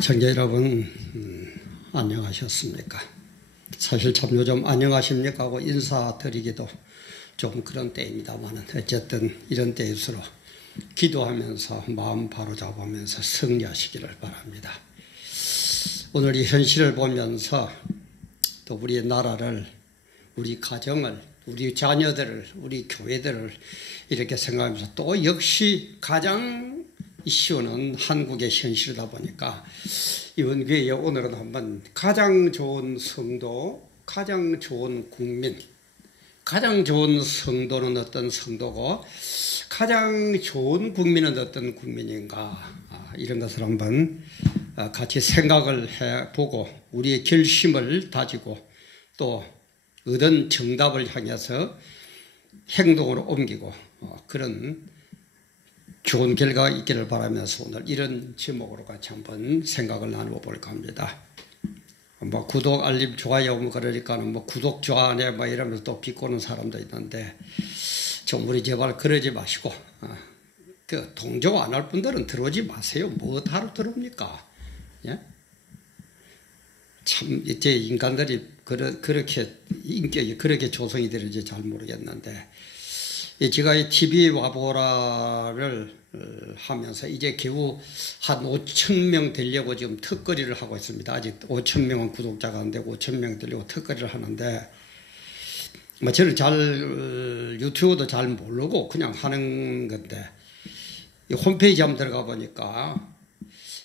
청자 여러분, 안녕하셨습니까? 사실 참 요즘 안녕하십니까 하고 인사드리기도 좀 그런 때입니다만 어쨌든 이런 때일수록 기도하면서 마음 바로잡으면서 승리하시기를 바랍니다. 오늘 이 현실을 보면서 또 우리 나라를, 우리 가정을, 우리 자녀들을, 우리 교회들을 이렇게 생각하면서 또 역시 가장 이슈는 한국의 현실이다 보니까 이번 기회에 오늘은 한번 가장 좋은 성도, 가장 좋은 국민, 가장 좋은 성도는 어떤 성도고 가장 좋은 국민은 어떤 국민인가, 이런 것을 한번 같이 생각을 해보고 우리의 결심을 다지고 또 얻은 정답을 향해서 행동으로 옮기고 그런 좋은 결과가 있기를 바라면서 오늘 이런 제목으로 같이 한번 생각을 나누어 볼까 합니다. 뭐 구독, 알림, 좋아요 뭐 그러니까는 뭐 구독, 좋아하네 뭐 이러면서 또 비꼬는 사람도 있는데 좀 우리 제발 그러지 마시고 그 동조 안 할 분들은 들어오지 마세요. 뭐 하러 들어옵니까? 예? 참 이제 인간들이 그렇게 인격이 그렇게 조성이 되는지 잘 모르겠는데 제가 이 TV 와보라를 하면서 이제 겨우 한 5,000명 되려고 지금 턱걸이를 하고 있습니다. 아직 5,000명은 구독자가 안 되고 5,000명 되려고 턱걸이를 하는데 뭐 저는 잘 유튜브도 잘 모르고 그냥 하는 건데 이 홈페이지 한번 들어가 보니까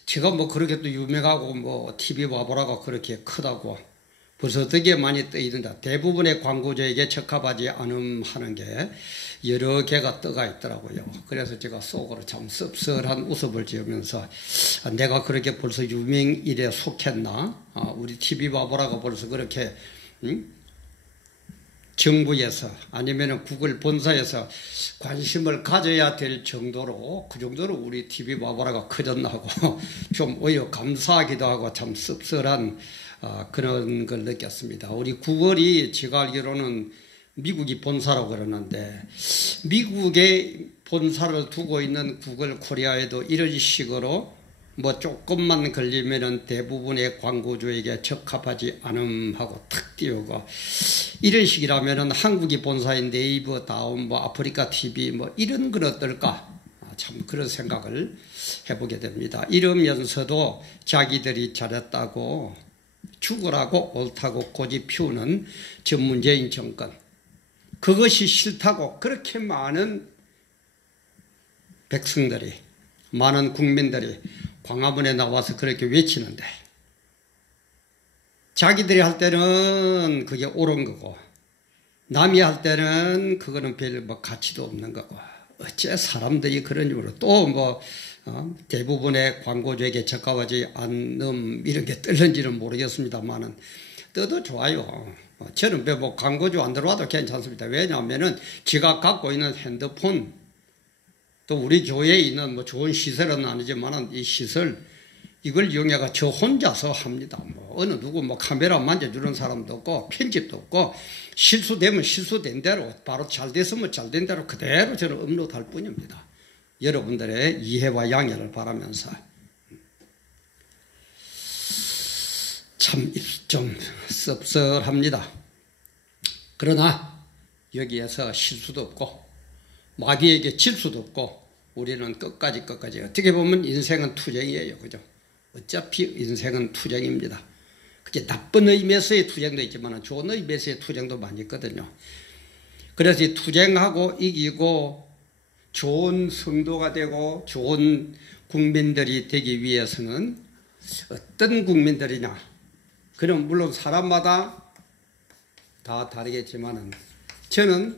제가 뭐 그렇게 또 유명하고 뭐 TV 와보라가 그렇게 크다고 벌써 되게 많이 떠있는데 대부분의 광고주에게 적합하지 않음 하는 게 여러 개가 떠가 있더라고요. 그래서 제가 속으로 참 씁쓸한 웃음을 지으면서 내가 그렇게 벌써 유명일에 속했나? 우리 TV 와보라가 벌써 그렇게 정부에서 아니면 구글 본사에서 관심을 가져야 될 정도로 그 정도로 우리 TV 와보라가 커졌나 하고 좀 오히려 감사하기도 하고 참 씁쓸한 그런 걸 느꼈습니다. 우리 구글이 제가 알기로는 미국이 본사라고 그러는데 미국에 본사를 두고 있는 구글 코리아에도 이런 식으로 뭐 조금만 걸리면은 대부분의 광고주에게 적합하지 않음 하고 탁 띄우고 이런 식이라면은 한국이 본사인 네이버, 다운, 뭐 아프리카 TV 뭐 이런 건 어떨까? 참 그런 생각을 해보게 됩니다. 이러면서도 자기들이 잘했다고 죽으라고 옳다고 고집 피우는 전문재인 정권, 그것이 싫다고 그렇게 많은 백성들이, 많은 국민들이 광화문에 나와서 그렇게 외치는데 자기들이 할 때는 그게 옳은 거고 남이 할 때는 그거는 별 뭐 가치도 없는 거고 어째 사람들이 그런 식으로 또 뭐 대부분의 광고주에게 적합하지 않는 이런 게 뜨는지는 모르겠습니다만은 떠도 좋아요. 저는 뭐 광고주 안 들어와도 괜찮습니다. 왜냐하면은 제가 갖고 있는 핸드폰 또 우리 교회에 있는 뭐 좋은 시설은 아니지만은 이 시설 이걸 이용해가 저 혼자서 합니다. 뭐 어느 누구 뭐 카메라 만져주는 사람도 없고 편집도 없고 실수되면 실수된 대로 바로 잘 됐으면 잘 된 대로 그대로 저는 업로드할 뿐입니다. 여러분들의 이해와 양해를 바라면서 참 좀 씁쓸합니다. 그러나 여기에서 실수도 없고 마귀에게 질 수도 없고 우리는 끝까지 어떻게 보면 인생은 투쟁이에요. 그죠? 어차피 인생은 투쟁입니다. 그게 나쁜 의미에서의 투쟁도 있지만 좋은 의미에서의 투쟁도 많이 있거든요. 그래서 이 투쟁하고 이기고 좋은 성도가 되고 좋은 국민들이 되기 위해서는 어떤 국민들이냐, 그럼 물론 사람마다 다 다르겠지만은 저는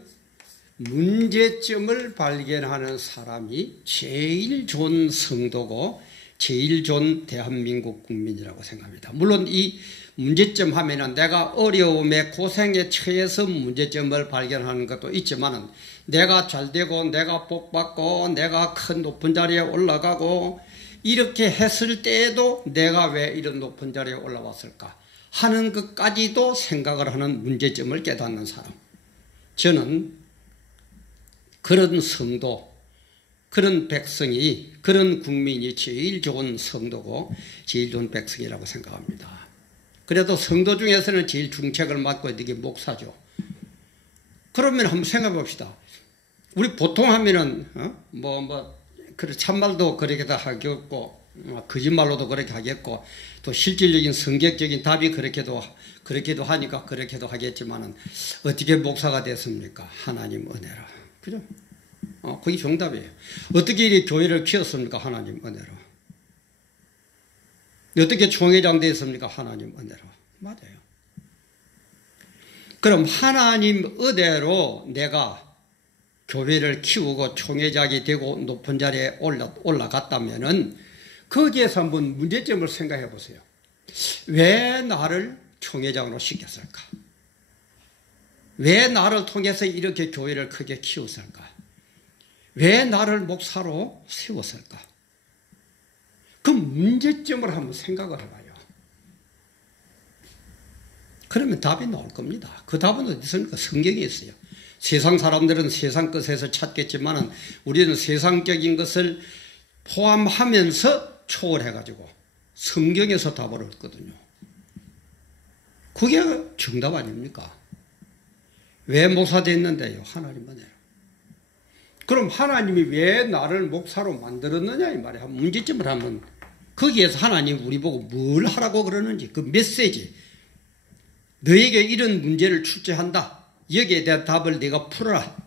문제점을 발견하는 사람이 제일 좋은 성도고 제일 좋은 대한민국 국민이라고 생각합니다. 물론 이 문제점 하면은 내가 어려움에 고생에 처해서 문제점을 발견하는 것도 있지만은 내가 잘되고 내가 복받고 내가 큰 높은 자리에 올라가고 이렇게 했을 때에도 내가 왜 이런 높은 자리에 올라왔을까 하는 것까지도 생각을 하는 문제점을 깨닫는 사람, 저는 그런 성도, 그런 백성이, 그런 국민이 제일 좋은 성도고 제일 좋은 백성이라고 생각합니다. 그래도 성도 중에서는 제일 중책을 맡고 있는 게 목사죠. 그러면 한번 생각해 봅시다. 우리 보통 하면은, 그래, 참말도 그렇게도 하겠고, 거짓말로도 그렇게 하겠고, 또 실질적인 성격적인 답이 그렇게도 하니까 그렇게도 하겠지만은, 어떻게 목사가 됐습니까? 하나님 은혜로. 그죠? 그게 정답이에요. 어떻게 이 교회를 키웠습니까? 하나님 은혜로. 어떻게 총회장 됐습니까? 하나님 은혜로. 맞아요. 그럼 하나님 은혜로 내가 교회를 키우고 총회장이 되고 높은 자리에 올라갔다면은 거기에서 한번 문제점을 생각해 보세요. 왜 나를 총회장으로 시켰을까? 왜 나를 통해서 이렇게 교회를 크게 키웠을까? 왜 나를 목사로 세웠을까? 그 문제점을 한번 생각을 해봐요. 그러면 답이 나올 겁니다. 그 답은 어디 있습니까? 성경에 있어요. 세상 사람들은 세상 것에서 찾겠지만 우리는 세상적인 것을 포함하면서 초월해가지고 성경에서 답을 얻거든요. 그게 정답 아닙니까? 왜 목사 됐는데요? 하나님 은혜로. 그럼 하나님이 왜 나를 목사로 만들었느냐 이 말이야. 문제점을 한번, 거기에서 하나님 우리 보고 뭘 하라고 그러는지 그 메시지, 너에게 이런 문제를 출제한다, 여기에 대한 답을 네가 풀어라,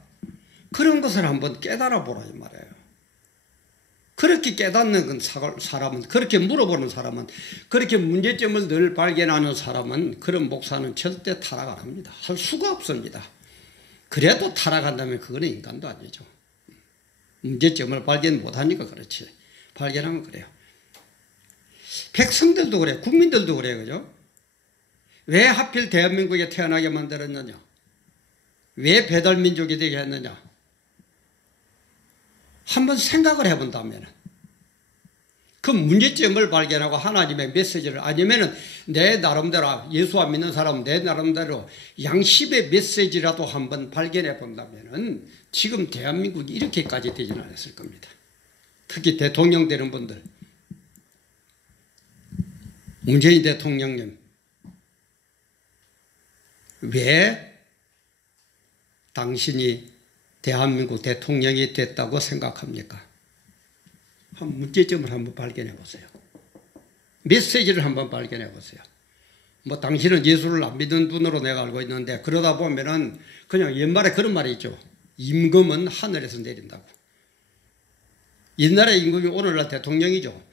그런 것을 한번 깨달아 보라 이 말이에요. 그렇게 깨닫는 사람은, 그렇게 물어보는 사람은, 그렇게 문제점을 늘 발견하는 사람은 그런 목사는 절대 타락 안 합니다. 할 수가 없습니다. 그래도 타락한다면 그거는 인간도 아니죠. 문제점을 발견 못하니까 그렇지. 발견하면 그래요. 백성들도 그래, 국민들도 그래, 그죠? 왜 하필 대한민국에 태어나게 만들었느냐? 왜 배달민족이 되게 했느냐? 한번 생각을 해본다면 그 문제점을 발견하고 하나님의 메시지를, 아니면은 내 나름대로, 예수와 믿는 사람은 내 나름대로 양심의 메시지라도 한번 발견해 본다면은 지금 대한민국이 이렇게까지 되지는 않았을 겁니다. 특히 대통령 되는 분들, 문재인 대통령님, 왜 당신이 대한민국 대통령이 됐다고 생각합니까? 한 문제점을 한번 발견해 보세요. 메시지를 한번 발견해 보세요. 뭐 당신은 예수를 안 믿는 분으로 내가 알고 있는데, 그러다 보면은 그냥 옛말에 그런 말이 있죠. 임금은 하늘에서 내린다고. 옛날에 임금이 오늘날 대통령이죠.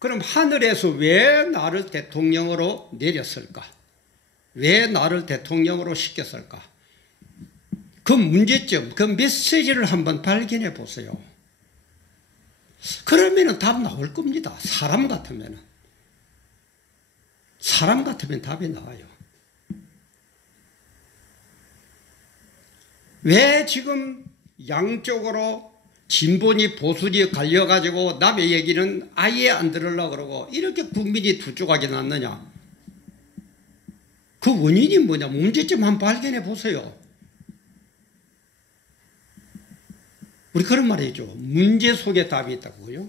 그럼 하늘에서 왜 나를 대통령으로 내렸을까? 왜 나를 대통령으로 시켰을까? 그 문제점, 그 메시지를 한번 발견해 보세요. 그러면 답 나올 겁니다. 사람 같으면 답이 나와요. 왜 지금 양쪽으로 진보니 보수니 갈려가지고 남의 얘기는 아예 안 들으려고 그러고 이렇게 국민이 두 조각이 났느냐? 그 원인이 뭐냐? 문제점 한번 발견해 보세요. 우리 그런 말이죠. 문제 속에 답이 있다고요.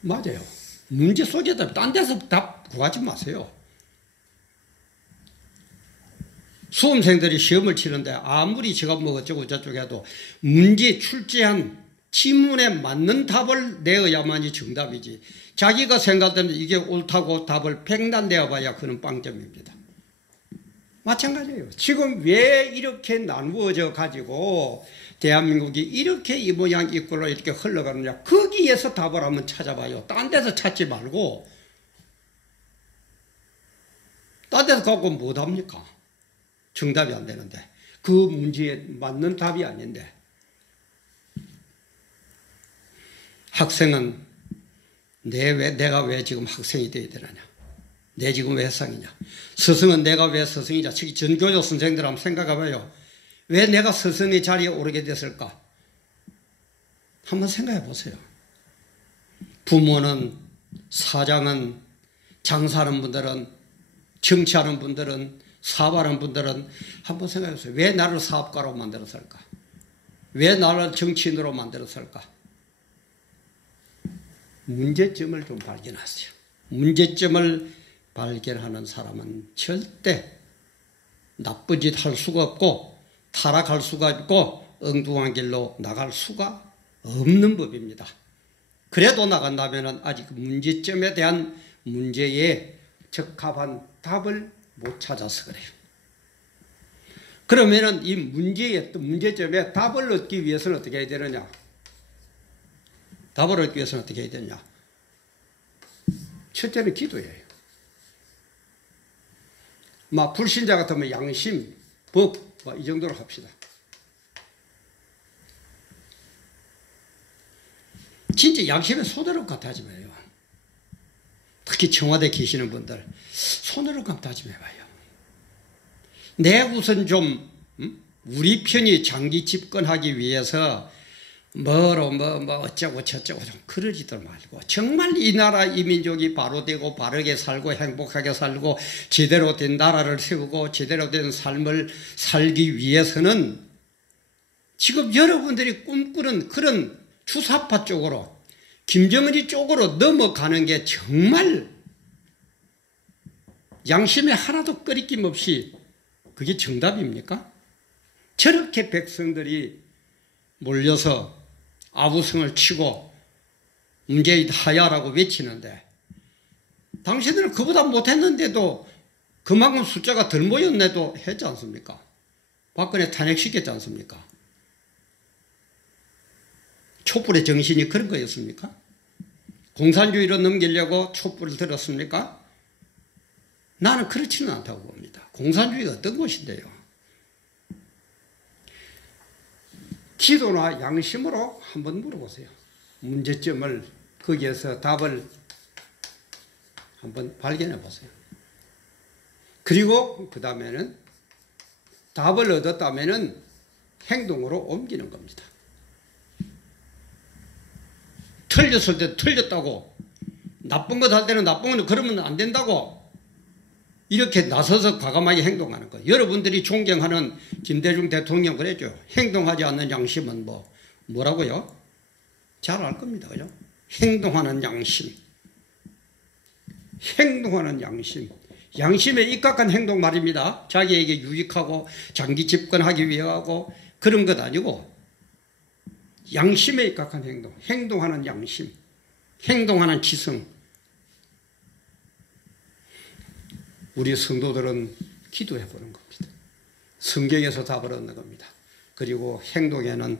맞아요. 문제 속에 답, 딴 데서 답 구하지 마세요. 수험생들이 시험을 치는데 아무리 제가 뭐 어쩌고 저쩌고 해도 문제 출제한 지문에 맞는 답을 내어야만이 정답이지, 자기가 생각하는 이게 옳다고 답을 백날 봐야 그는 빵점입니다. 마찬가지예요. 지금 왜 이렇게 나누어져 가지고 대한민국이 이렇게 이 모양 이 꼴로 이렇게 흘러가느냐, 거기에서 답을 한번 찾아봐요. 딴 데서 찾지 말고. 딴 데서 갖고 못합니까? 정답이 안 되는데, 그 문제에 맞는 답이 아닌데. 학생은 내가 왜 지금 학생이 되어야 되느냐, 내 지금 왜 학생이냐, 스승은 내가 왜 스승이냐. 특히 전교조 선생들 한번 생각해봐요. 왜 내가 스승의 자리에 오르게 됐을까? 한번 생각해 보세요. 부모는, 사장은, 장사하는 분들은, 정치하는 분들은, 사업하는 분들은 한번 생각해보세요. 왜 나를 사업가로 만들었을까? 왜 나를 정치인으로 만들었을까? 문제점을 좀 발견하세요. 문제점을 발견하는 사람은 절대 나쁜 짓 할 수가 없고 타락할 수가 있고 엉뚱한 길로 나갈 수가 없는 법입니다. 그래도 나간다면 아직 문제점에 대한 문제에 적합한 답을 못 찾아서 그래요. 그러면은 이 문제점에 답을 얻기 위해서는 어떻게 해야 되느냐? 답을 얻기 위해서는 어떻게 해야 되느냐? 첫째는 기도예요. 불신자 같으면 양심, 법, 이 정도로 합시다. 진짜 양심에 손해를 같아지 마요. 특히 청와대 계시는 분들 손해를 같아지 마요. 내 우선 좀 우리 편이 장기 집권하기 위해서 어쩌고 저쩌고 좀 그러지도 말고 정말 이 나라 이 민족이 바로 되고 바르게 살고 행복하게 살고 제대로 된 나라를 세우고 제대로 된 삶을 살기 위해서는 지금 여러분들이 꿈꾸는 그런 주사파 쪽으로 김정은이 쪽으로 넘어가는 게 정말 양심에 하나도 끄리낌 없이 그게 정답입니까? 저렇게 백성들이 몰려서 아부성을 치고 문재인 하야라고 외치는데 당신들은 그보다 못했는데도 그만큼 숫자가 덜 모였네도 했지 않습니까? 박근혜 탄핵시켰지 않습니까? 촛불의 정신이 그런 거였습니까? 공산주의로 넘기려고 촛불을 들었습니까? 나는 그렇지는 않다고 봅니다. 공산주의가 어떤 것인데요? 기도나 양심으로 한번 물어보세요. 문제점을 거기에서 답을 한번 발견해 보세요. 그리고 그 다음에는 답을 얻었다면은 행동으로 옮기는 겁니다. 틀렸을 때 틀렸다고 나쁜 것 할 때는 나쁜 건 그러면 안 된다고 이렇게 나서서 과감하게 행동하는 거예요. 여러분들이 존경하는 김대중 대통령 그랬죠. 행동하지 않는 양심은 뭐라고요? 잘 알 겁니다. 그죠? 행동하는 양심. 행동하는 양심. 양심에 입각한 행동 말입니다. 자기에게 유익하고 장기 집권하기 위하고 그런 것 아니고 양심에 입각한 행동. 행동하는 양심. 행동하는 지성. 우리 성도들은 기도해 보는 겁니다. 성경에서 답을 얻는 겁니다. 그리고 행동에는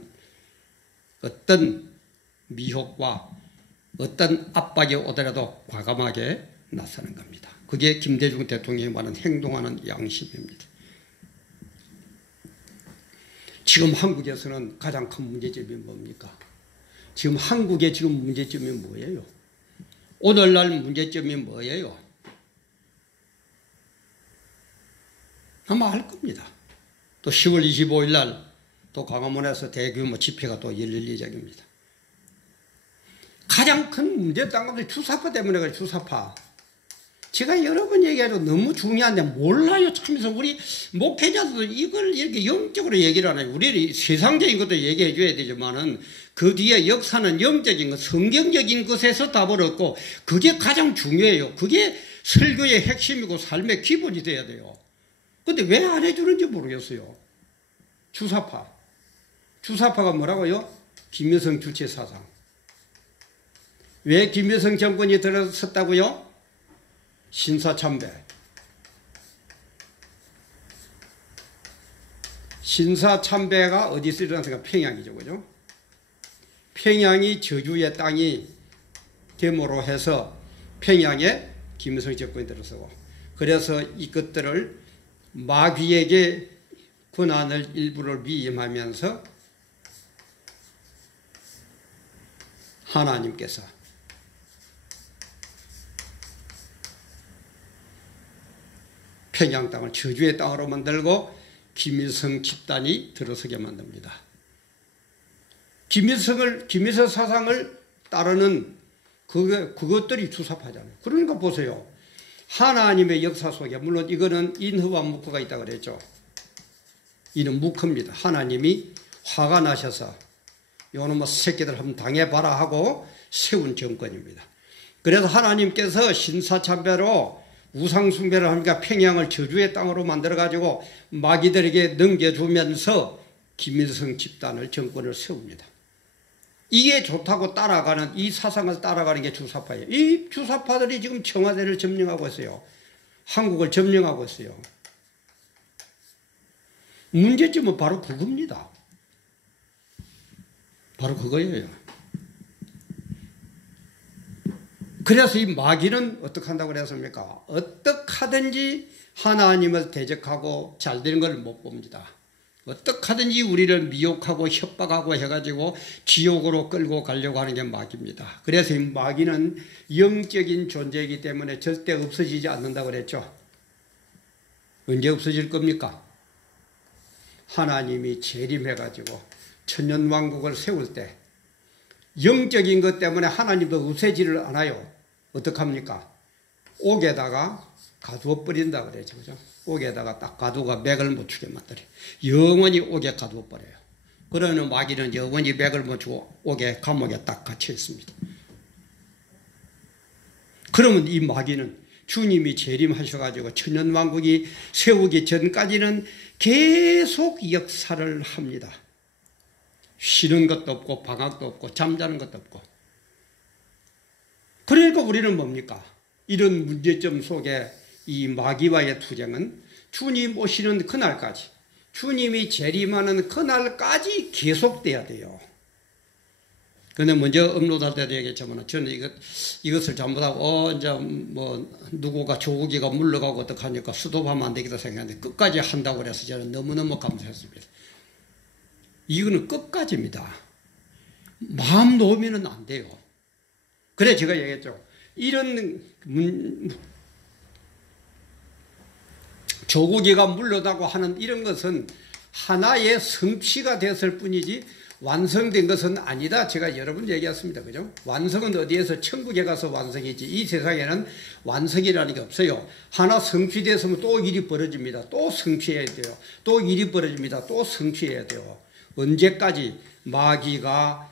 어떤 미혹과 어떤 압박이 오더라도 과감하게 나서는 겁니다. 그게 김대중 대통령이 말하는 행동하는 양심입니다. 지금 한국에서는 가장 큰 문제점이 뭡니까? 지금 한국의 지금 문제점이 뭐예요? 오늘날 문제점이 뭐예요? 아마 알 겁니다. 또 10월 25일 날 또 광화문에서 대규모 집회가 또 열릴 예정입니다. 가장 큰 문제 땅값이 주사파 때문에 그래. 주사파. 제가 여러 번 얘기해도 너무 중요한데 몰라요. 참에서 우리 목회자도 이걸 이렇게 영적으로 얘기를 안 해요. 우리 세상적인 것도 얘기해 줘야 되지만은 그 뒤에 역사는 영적인 것, 성경적인 것에서 답을 얻고 그게 가장 중요해요. 그게 설교의 핵심이고 삶의 기본이 돼야 돼요. 근데 왜 안 해주는지 모르겠어요. 주사파. 주사파가 뭐라고요? 김여성 주체 사상. 왜 김여성 정권이 들어섰다고요? 신사참배. 신사참배가 어디서 일어났을까? 평양이죠. 그죠? 평양이 저주의 땅이 됨으로 해서 평양에 김여성 정권이 들어서고 그래서 이것들을 마귀에게 권한을 일부를 위임하면서 하나님께서 평양 땅을 저주의 땅으로 만들고 김일성 집단이 들어서게 만듭니다. 김일성 사상을 따르는 그것들이 주사파잖아요. 그러니까 보세요. 하나님의 역사 속에, 물론 이거는 인허와 묵허가 있다 그랬죠. 이는 묵허입니다. 하나님이 화가 나셔서 요놈의 새끼들 한번 당해봐라 하고 세운 정권입니다. 그래서 하나님께서 신사참배로 우상숭배를 하니까 평양을 저주의 땅으로 만들어가지고 마귀들에게 넘겨주면서 김일성 집단을 정권을 세웁니다. 이게 좋다고 따라가는, 이 사상을 따라가는 게 주사파예요. 이 주사파들이 지금 청와대를 점령하고 있어요. 한국을 점령하고 있어요. 문제점은 바로 그겁니다. 바로 그거예요. 그래서 이 마귀는 어떻게 한다고 그랬습니까? 어떻게 하든지 하나님을 대적하고 잘 되는 걸 못 봅니다. 어떻게 하든지 우리를 미혹하고 협박하고 해가지고 지옥으로 끌고 가려고 하는 게 마귀입니다. 그래서 이 마귀는 영적인 존재이기 때문에 절대 없어지지 않는다고 그랬죠. 언제 없어질 겁니까? 하나님이 재림해가지고 천년왕국을 세울 때 영적인 것 때문에 하나님도 없애지를 않아요. 어떡합니까? 옥에다가 가두어 버린다 그래죠. 그죠? 옥에다가 딱 가두가 맥을 못 추게 만들어요. 영원히 옥에 가두어 버려요. 그러는 마귀는 영원히 맥을 못 추고 옥에 감옥에 딱 갇혀 있습니다. 그러면 이 마귀는 주님이 재림하셔가지고 천년왕국이 세우기 전까지는 계속 역사를 합니다. 쉬는 것도 없고 방학도 없고 잠자는 것도 없고. 그러니까 우리는 뭡니까? 이런 문제점 속에 이 마귀와의 투쟁은 주님 오시는 그날까지, 주님이 재림하는 그날까지 계속돼야 돼요. 근데 먼저 업로드할 때도 얘기했지만 저는 이것을 잘못하고 이제 뭐 누구가 조국이가 물러가고 어떡하니까 수도하면 안 되겠다 생각했는데 끝까지 한다고 그래서 저는 너무너무 감사했습니다. 이거는 끝까지입니다. 마음 놓으면 안 돼요. 그래 제가 얘기했죠. 이런 조국이가 물러나고 하는 이런 것은 하나의 성취가 됐을 뿐이지 완성된 것은 아니다. 제가 여러 번 얘기했습니다. 그죠? 완성은 어디에서 천국에 가서 완성이지. 이 세상에는 완성이라는 게 없어요. 하나 성취됐으면 또 일이 벌어집니다. 또 성취해야 돼요. 또 일이 벌어집니다. 또 성취해야 돼요. 언제까지? 마귀가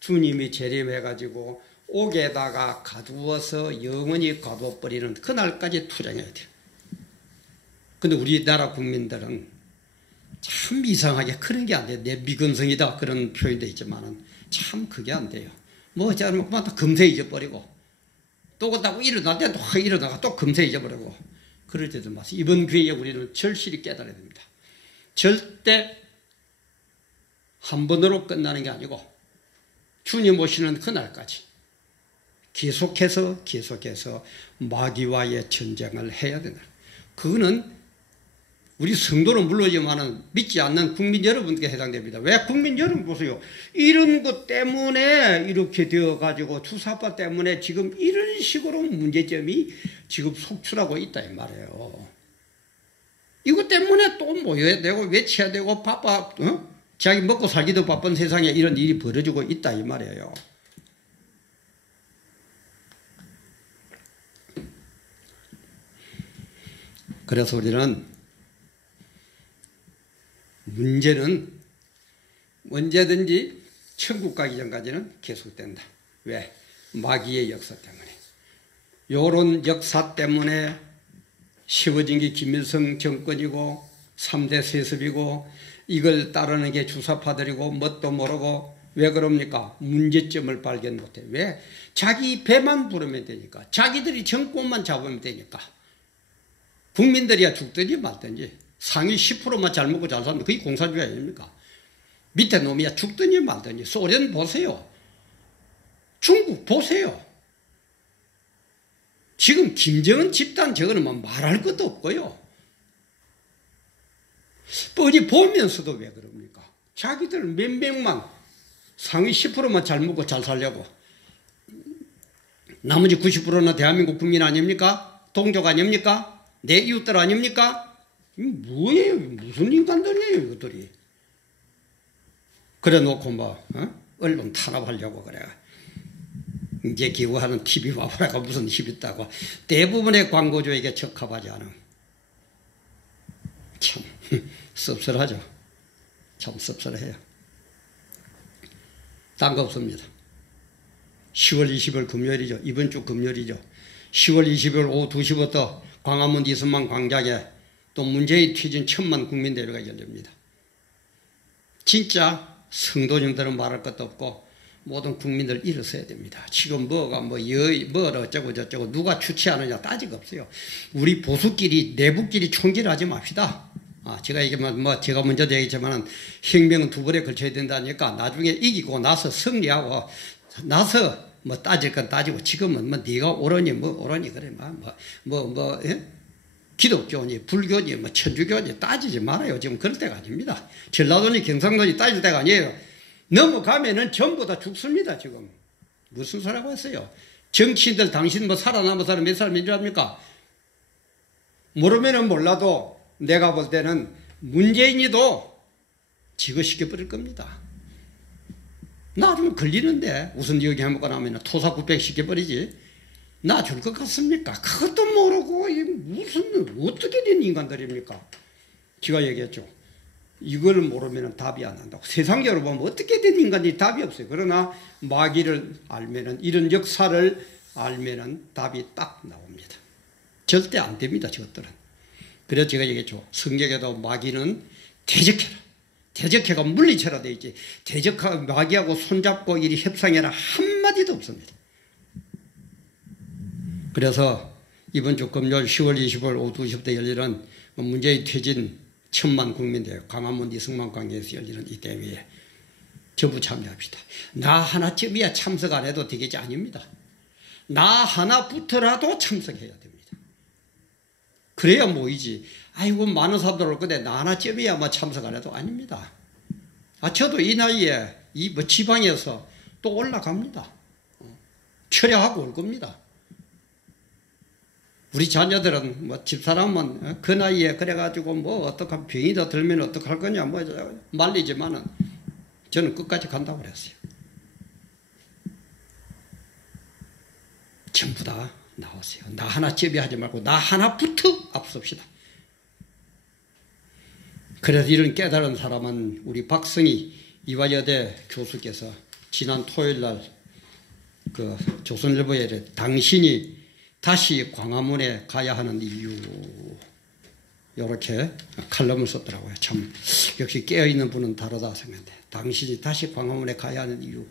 주님이 재림해가지고 옥에다가 가두어서 영원히 가둬버리는 그날까지 투쟁해야 돼요. 근데 우리나라 국민들은 참 이상하게 그런 게 안 돼요. 내 미건성이다 그런 표현도 있지만은 참 그게 안 돼요. 뭐 잘못하면 또 금세 잊어버리고 또 그렇다고 일어날 때 또 일어나가 또 금세 잊어버리고 그럴 때도 마세요. 이번 기회에 우리는 절실히 깨달아야 됩니다. 절대 한 번으로 끝나는 게 아니고 주님 오시는 그날까지 계속해서 마귀와의 전쟁을 해야 된다. 그거는 우리 성도는 물론이지만 믿지 않는 국민 여러분께 해당됩니다. 왜? 국민 여러분 보세요. 이런 것 때문에 이렇게 되어가지고 주사파 때문에 지금 이런 식으로 문제점이 지금 속출하고 있다 이 말이에요. 이것 때문에 또 모여야 되고 외쳐야 되고 바빠, 자기 먹고 살기도 바쁜 세상에 이런 일이 벌어지고 있다 이 말이에요. 그래서 우리는 문제는 언제든지 천국 가기 전까지는 계속된다. 왜? 마귀의 역사 때문에. 요런 역사 때문에 세워진 게 김일성 정권이고 3대 세습이고 이걸 따르는 게 주사파들이고 뭣도 모르고 왜 그럽니까? 문제점을 발견 못해. 왜? 자기 배만 부르면 되니까. 자기들이 정권만 잡으면 되니까. 국민들이야 죽든지 말든지 상위 10%만 잘 먹고 잘 살면 그게 공산주의 아닙니까? 밑에 놈이야 죽든지 말든지. 소련 보세요. 중국 보세요. 지금 김정은 집단 저거는 뭐 말할 것도 없고요. 뻔히 보면서도 왜 그럽니까? 자기들 몇 명만 상위 10%만 잘 먹고 잘 살려고. 나머지 90%는 대한민국 국민 아닙니까? 동족 아닙니까? 내 이웃들 아닙니까? 뭐예요? 무슨 인간들이에요, 이것들이. 그래 놓고 뭐, 언론 탄압하려고 그래. 이제 기부하는 TV 바보라가 무슨 힘이 있다고. 대부분의 광고주에게 적합하지 않은. 참 씁쓸하죠. 참 씁쓸해요. 딴 거 없습니다. 10월 20일 금요일이죠. 이번 주 금요일이죠. 10월 20일 오후 2시부터 광화문 이승만 광장에 또 문재인 퇴진 1000만 국민대회가 열립니다. 진짜 성도님들은 말할 것도 없고 모든 국민들 일어서야 됩니다. 지금 뭐가 어쩌고 저쩌고 누가 추치하느냐 따지고 없어요. 우리 보수끼리 내부끼리 총질하지 맙시다. 제가 얘기하면 제가 먼저 얘기했지만 혁명은 두 번에 걸쳐야 된다니까 나중에 이기고 나서 승리하고 나서 따질 건 따지고 지금은 네가 옳으니 옳으니 그래 예? 기독교니 불교니 천주교니 따지지 말아요. 지금 그럴 때가 아닙니다. 전라도니 경상도니 따질 때가 아니에요. 넘어가면은 전부 다 죽습니다. 지금 무슨 소리라고 했어요. 정치인들 당신 살아남은 사람 몇 사람인 줄 압니까? 모르면은 몰라도 내가 볼 때는 문재인이도 지거시켜 버릴 겁니다. 나중에 걸리는데 우선 여기 해먹고 나면 토사구팽 시켜버리지. 나 줄 것 같습니까? 그것도 모르고 무슨 어떻게 된 인간들입니까? 제가 얘기했죠. 이걸 모르면 답이 안 난다고. 세상적으로 보면 어떻게 된 인간들이 답이 없어요. 그러나 마귀를 알면은 이런 역사를 알면은 답이 딱 나옵니다. 절대 안 됩니다. 저것들은. 그래서 제가 얘기했죠. 성경에도 마귀는 대적해라. 대적해가 물리쳐라 돼 있지. 대적하고 마귀하고 손잡고 이리 협상해라 한마디도 없습니다. 그래서 이번 주 금요일 10월 20일 오후 2시부터 열리는 문재인 퇴진 1000만 국민대회 광화문 이승만 광장에서 열리는 이 대회에 전부 참여합시다. 나 하나쯤이야 참석 안 해도 되겠지 아닙니다. 나 하나부터라도 참석해야 됩니다. 그래야 모이지. 아이고 많은 사람들 올 건데 나 하나쯤이야 참석 안 해도 아닙니다. 저도 이 나이에 이 지방에서 또 올라갑니다. 철야하고 올 겁니다. 우리 자녀들은 집사람은 그 나이에 그래가지고 어떡하면 병이 더 들면 어떡할 거냐 말리지만은 저는 끝까지 간다고 그랬어요. 전부 다 나오세요. 나 하나 제비하지 말고 나 하나부터 앞섭시다. 그래서 이런 깨달은 사람은 우리 박승희 이화여대 교수께서 지난 토요일날 그 조선일보에 당신이 다시 광화문에 가야 하는 이유 이렇게 칼럼을 썼더라고요. 참 역시 깨어있는 분은 다르다 생각했는데 당신이 다시 광화문에 가야 하는 이유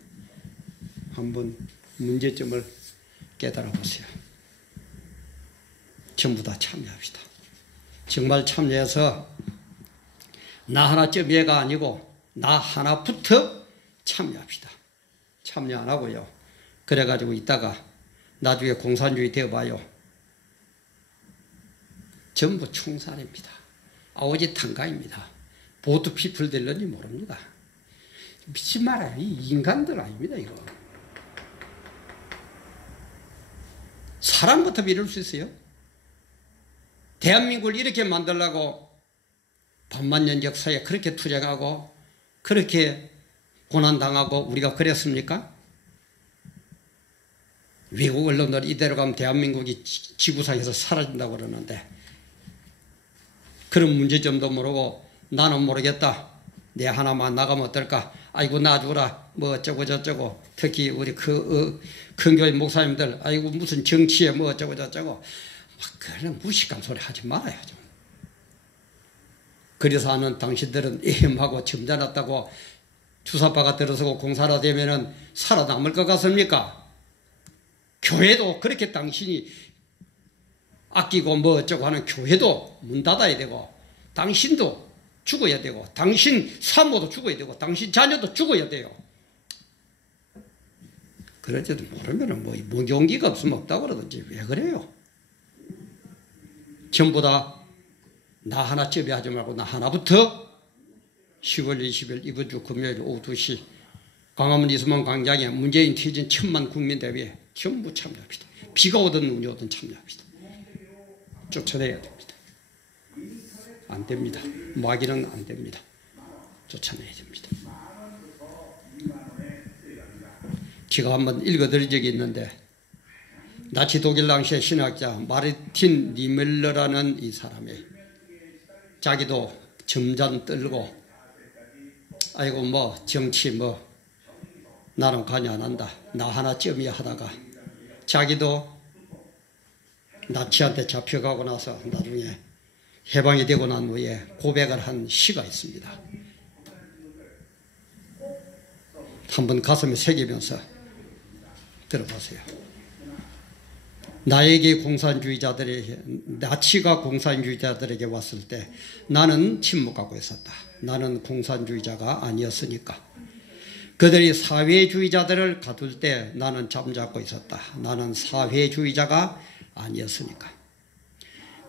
한번 문제점을 깨달아 보세요. 전부 다 참여합시다. 정말 참여해서 나 하나쯤이가 아니고 나 하나부터 참여합시다. 참여 안 하고요. 그래가지고 있다가 나중에 공산주의 되어봐요. 전부 총살입니다. 아오지 탄가입니다. 보트 피플 될런지 모릅니다. 믿지 말아요. 이 인간들 아닙니다. 이거. 사람부터 믿을 수 있어요? 대한민국을 이렇게 만들려고 반만년 역사에 그렇게 투쟁하고 그렇게 고난당하고 우리가 그랬습니까? 외국 언론들 이대로 가면 대한민국이 지구상에서 사라진다고 그러는데 그런 문제점도 모르고 나는 모르겠다. 내 하나만 나가면 어떨까? 아이고 놔주라. 어쩌고 저쩌고. 특히 우리 큰 교회 목사님들 아이고 무슨 정치에 어쩌고 저쩌고. 그런 무식한 소리 하지 말아요. 좀. 그래서 하는 당신들은 에헴하고 점잖았다고 주사파가 들어서고 공사라 되면은 살아남을 것 같습니까? 교회도 그렇게 당신이 아끼고 어쩌고 하는 교회도 문 닫아야 되고 당신도 죽어야 되고 당신 사모도 죽어야 되고 당신 자녀도 죽어야 돼요. 그런데도 모르면 용기가 없으면 없다고 그러든지 왜 그래요? 전부 다 나 하나쯤에 하지 말고 나 하나부터 10월 20일 이번 주 금요일 오후 2시 광화문 이승만 광장에 문재인 퇴진 1000만 국민대회에 전부 참여합시다. 비가 오든 눈이 오든 참여합시다. 쫓아내야 됩니다. 안 됩니다. 마귀는 안 됩니다. 쫓아내야 됩니다. 제가 한번 읽어드린 적이 있는데 나치 독일 당시의 신학자 마르틴 니멜러라는 이 사람이 자기도 점잔 떨고 아이고 뭐 정치 뭐 나는 관여 안 한다. 나 하나쯤이야 하다가 자기도 나치한테 잡혀가고 나서 나중에 해방이 되고 난 후에 고백을 한 시가 있습니다. 한번 가슴에 새기면서 들어보세요. 나에게 나치가 공산주의자들에게 왔을 때 나는 침묵하고 있었다. 나는 공산주의자가 아니었으니까. 그들이 사회주의자들을 가둘 때 나는 잠자코 있었다. 나는 사회주의자가 아니었으니까.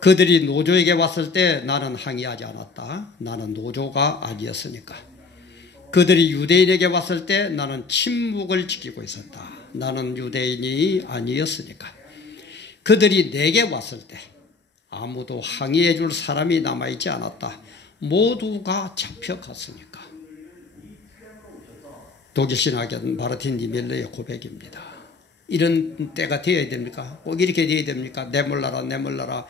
그들이 노조에게 왔을 때 나는 항의하지 않았다. 나는 노조가 아니었으니까. 그들이 유대인에게 왔을 때 나는 침묵을 지키고 있었다. 나는 유대인이 아니었으니까. 그들이 내게 왔을 때 아무도 항의해 줄 사람이 남아있지 않았다. 모두가 잡혀갔으니까. 독일 신학의 마르틴 니멜러의 고백입니다. 이런 때가 되어야 됩니까? 꼭 이렇게 되어야 됩니까? 내몰라라.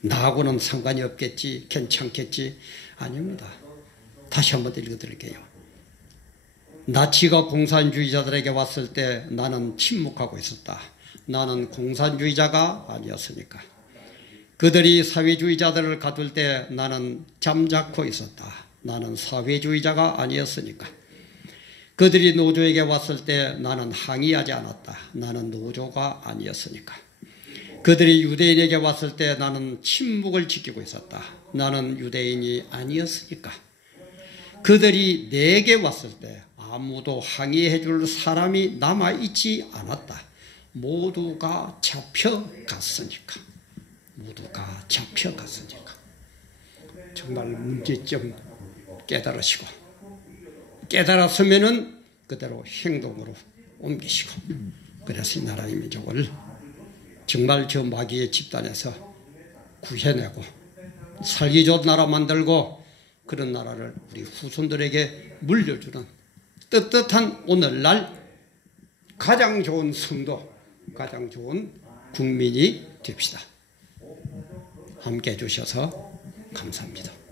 나하고는 상관이 없겠지, 괜찮겠지. 아닙니다. 다시 한번 읽어드릴게요. 나치가 공산주의자들에게 왔을 때 나는 침묵하고 있었다. 나는 공산주의자가 아니었으니까. 그들이 사회주의자들을 가둘 때 나는 잠자코 있었다. 나는 사회주의자가 아니었으니까. 그들이 노조에게 왔을 때 나는 항의하지 않았다. 나는 노조가 아니었으니까. 그들이 유대인에게 왔을 때 나는 침묵을 지키고 있었다. 나는 유대인이 아니었으니까. 그들이 내게 왔을 때 아무도 항의해 줄 사람이 남아있지 않았다. 모두가 잡혀갔으니까. 모두가 잡혀갔으니까. 정말 문제점 깨달으시고 깨달았으면은 그대로 행동으로 옮기시고 그래서 이 나라의 민족을 정말 저 마귀의 집단에서 구해내고 살기 좋은 나라 만들고 그런 나라를 우리 후손들에게 물려주는 떳떳한 오늘날 가장 좋은 성도, 가장 좋은 국민이 됩시다. 함께 해주셔서 감사합니다.